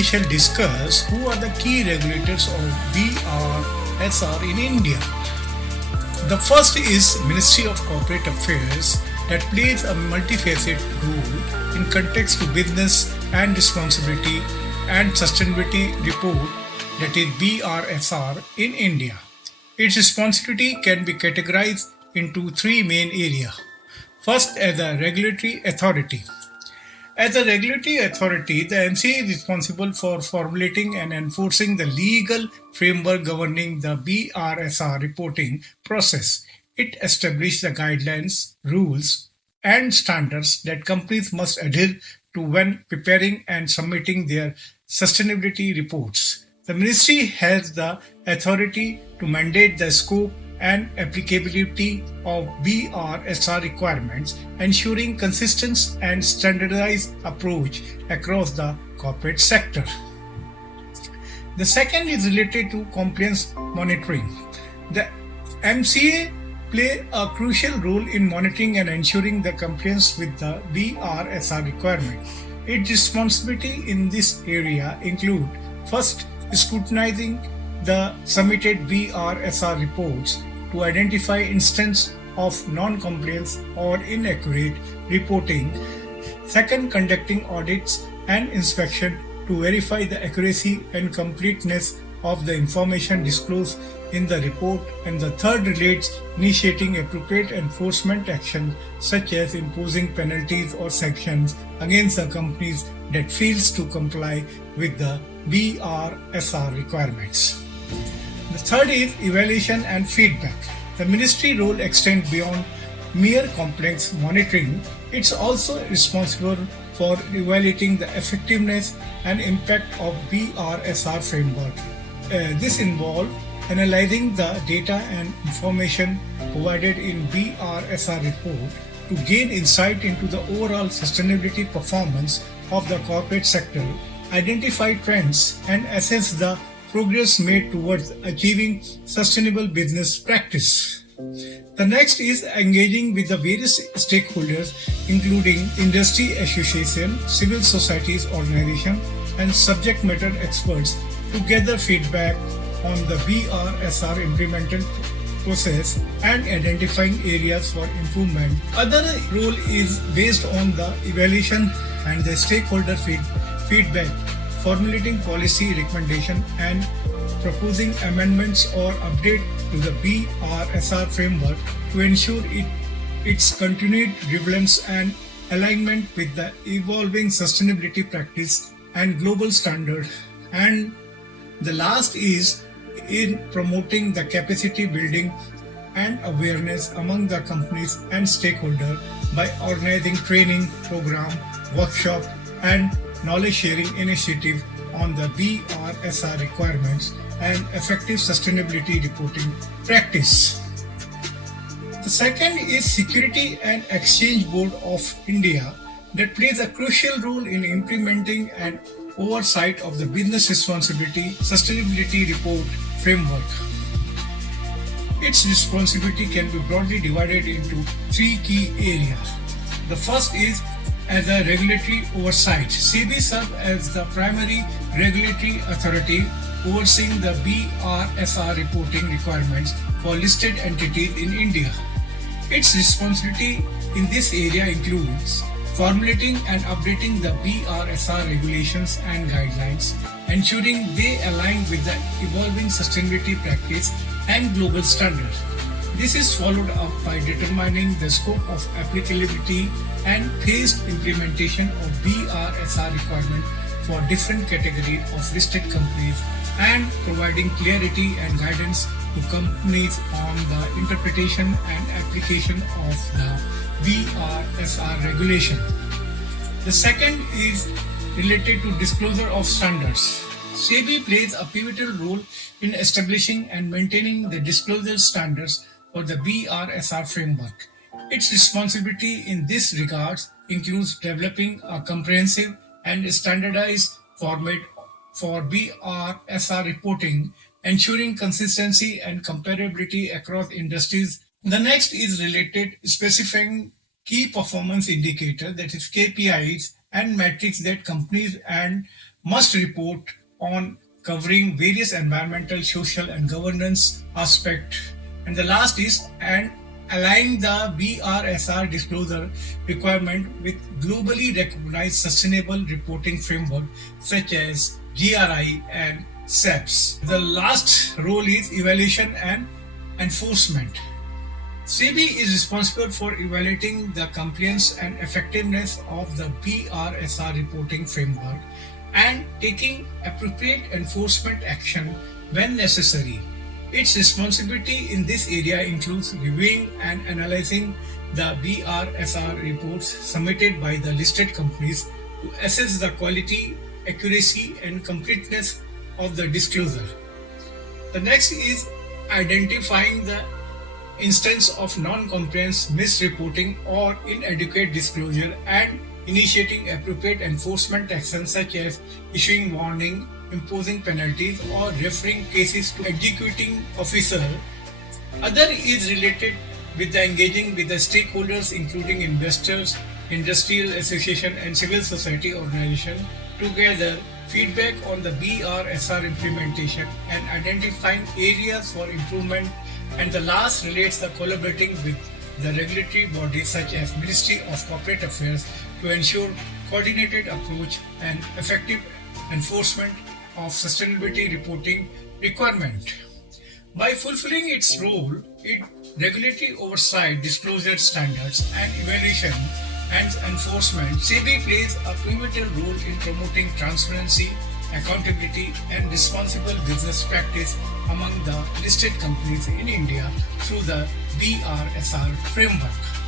we shall discuss who are the key regulators of BRSR in India. The first is Ministry of Corporate Affairs that plays a multifaceted role in context to business and responsibility and sustainability report, that is BRSR in India. Its responsibility can be categorized into three main areas. First, as a regulatory authority. As a regulatory authority, the MCA is responsible for formulating and enforcing the legal framework governing the BRSR reporting process. It establishes the guidelines, rules, and standards that companies must adhere to when preparing and submitting their sustainability reports. The ministry has the authority to mandate the scope and applicability of BRSR requirements, ensuring consistent and standardized approach across the corporate sector. The second is related to compliance monitoring. The MCA play a crucial role in monitoring and ensuring the compliance with the BRSR requirement. Its responsibility in this area include first, scrutinizing the submitted BRSR reports to identify instances of non-compliance or inaccurate reporting. Second, conducting audits and inspection to verify the accuracy and completeness of the information disclosed in the report. And the third relates initiating appropriate enforcement action such as imposing penalties or sanctions against the companies that fails to comply with the BRSR requirements. The third is evaluation and feedback. The ministry role extends beyond mere compliance monitoring. It's also responsible for evaluating the effectiveness and impact of BRSR framework. This involves analyzing the data and information provided in BRSR report to gain insight into the overall sustainability performance of the corporate sector, identify trends, and assess the progress made towards achieving sustainable business practice. The next is engaging with the various stakeholders, including industry association, civil societies organization, and subject matter experts to gather feedback on the BRSR implementation process and identifying areas for improvement. Other role is based on the evaluation and the stakeholder feedback, formulating policy recommendation and proposing amendments or update to the BRSR framework to ensure its continued relevance and alignment with the evolving sustainability practice and global standard. And the last is in promoting the capacity building and awareness among the companies and stakeholders by organizing training program, workshop, and knowledge sharing initiative on the BRSR requirements and effective sustainability reporting practice. The second is Security and Exchange Board of India that plays a crucial role in implementing and oversight of the business responsibility sustainability report framework. Its responsibility can be broadly divided into three key areas. The first is as a regulatory oversight. SEBI serves as the primary regulatory authority overseeing the BRSR reporting requirements for listed entities in India. Its responsibility in this area includes formulating and updating the BRSR regulations and guidelines, ensuring they align with the evolving sustainability practice and global standards. This is followed up by determining the scope of applicability and phased implementation of BRSR requirement for different categories of listed companies and providing clarity and guidance to companies on the interpretation and application of the BRSR regulation. The second is related to disclosure of standards. SEBI plays a pivotal role in establishing and maintaining the disclosure standards for the BRSR framework. Its responsibility in this regard includes developing a comprehensive and standardized format for BRSR reporting, ensuring consistency and comparability across industries. The next is related specifying key performance indicators, that is KPIs, and metrics that companies and must report on covering various environmental, social, and governance aspects. And the last is and align the BRSR disclosure requirement with globally recognized sustainable reporting framework such as GRI and SEPs. The last role is evaluation and enforcement. SEBI is responsible for evaluating the compliance and effectiveness of the BRSR reporting framework and taking appropriate enforcement action when necessary. Its responsibility in this area includes reviewing and analyzing the BRSR reports submitted by the listed companies to assess the quality, accuracy, and completeness of the disclosure. The next is identifying the instance of non-compliance, misreporting, or inadequate disclosure and initiating appropriate enforcement actions such as issuing warning, imposing penalties, or referring cases to executing officer. Other is related with the engaging with the stakeholders including investors, industrial association and civil society organization to gather feedback on the BRSR implementation and identifying areas for improvement. And the last relates the collaborating with the regulatory bodies such as Ministry of Corporate Affairs to ensure coordinated approach and effective enforcement of sustainability reporting requirement. By fulfilling its role, it regulatory oversight, disclosure standards, and evaluation and enforcement, SEBI plays a pivotal role in promoting transparency, accountability, and responsible business practice among the listed companies in India through the BRSR framework.